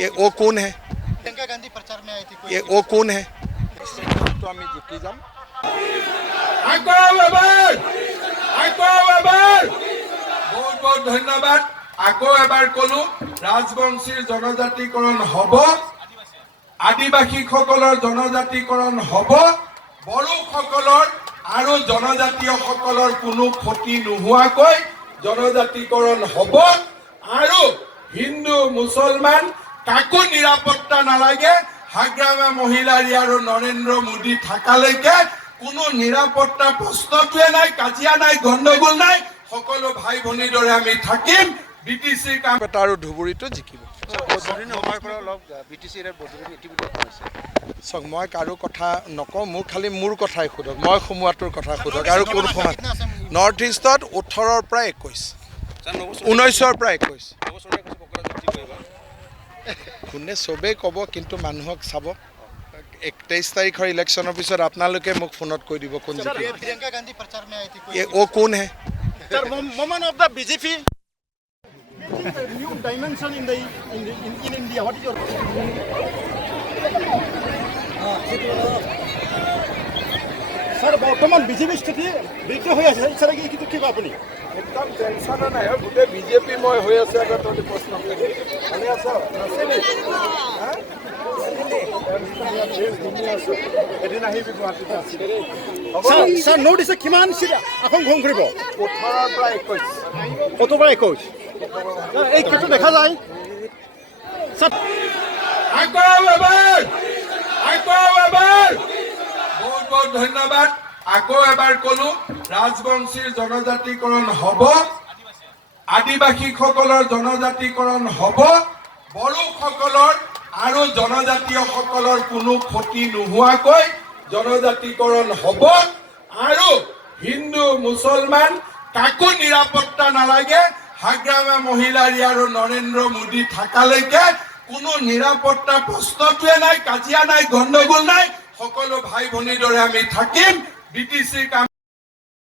ये वो कौन है? प्रियंका गांधी प्रचार में आई थी। ये वो कौन है? तो আমি জিকি যাম। बहुत बहुत धन्यवाद। আকৌ এবাৰ কলো ৰাজবংশীৰ জনজাতিকৰণ হ'ব, আদিবাসীসকলৰ জনজাতিকৰণ হ'ব, বড়োসকলৰ আৰু জনজাতীয়সকলৰ কোনো ক্ষতি নোহোৱাকৈ জনজাতিকৰণ হ'ব আৰু হিন্দু মুছলমান কাকো নিৰাপত্তা নালাগে। হাগ্ৰামা মহিলাৰী আৰু নৰেন্দ্ৰ মোদী থাকালৈকে কোনো নিৰাপত্তা প্ৰশ্নটোৱে নাই, কাজিয়া নাই, গণ্ডগোল নাই। সকলো ভাই ভনীৰ দৰে আমি থাকিম। বিটিচি কাম আৰু ধুবুৰীটো জিকিব। চাওক, মই কাৰো কথা নকওঁ, মোক খালি মোৰ কথাই সোধক, মই সোমোৱাটোৰ কথা সোধক। আৰু কোন সময় নৰ্থ ইষ্টত 18ৰ পৰা 21, 19ৰ পৰা 21 কোনে চবেই ক'ব, কিন্তু মানুহক চাব। 23 তাৰিখৰ ইলেকশ্যনৰ পিছত আপোনালোকে মোক ফোনত কৈ দিব কোন জিকিব। प्रियंका गांधी प्रचार में आई थी। ये वो कौन है? Sir, moment of the BJP. New dimension in India. What is your? Sir, বৰ্তমান বিজেপি স্থিতি বিৰুদ্ধ হৈ আছে। ইচ্ছা লাগি কিন্তু কি আপুনি? একদম টেনশ্যন নাই, গোটেই বিজেপি মই হৈ আছে। আগত তহঁতি প্ৰশ্ন কৰি ভালে আছ? এদিন আহিবি গুৱাহাটীত আছিলে। Sir, notice কিমান চিট আসন গ্ৰহণ কৰিব? 18ৰ পৰা 21। 18 পৰা 21। এই ক্ষেত্ৰত দেখা যায় বহুত বহুত ধন্যবাদ। আকৌ এবাৰ কলো ৰাজবংশীৰ জনজাতিকৰণ হ'ব, আদিবাসীসকলৰ জনজাতিকৰণ হ'ব, বড়োসকলৰ আৰু জনজাতীয়সকলৰ কোনো ক্ষতি নোহোৱাকৈ জনজাতিকৰণ হ'ব আৰু হিন্দু মুছলমান কাকো নিৰাপত্তা নালাগে। হাগ্ৰামা মহিলাৰী আৰু নৰেন্দ্ৰ মোদী থাকালৈকে কোনো নিৰাপত্তা প্ৰশ্নটোৱে নাই, কাজিয়া নাই, গণ্ডগোল নাই। সকলো ভাই ভনীৰ দৰে আমি থাকিম। বিটিচি কাম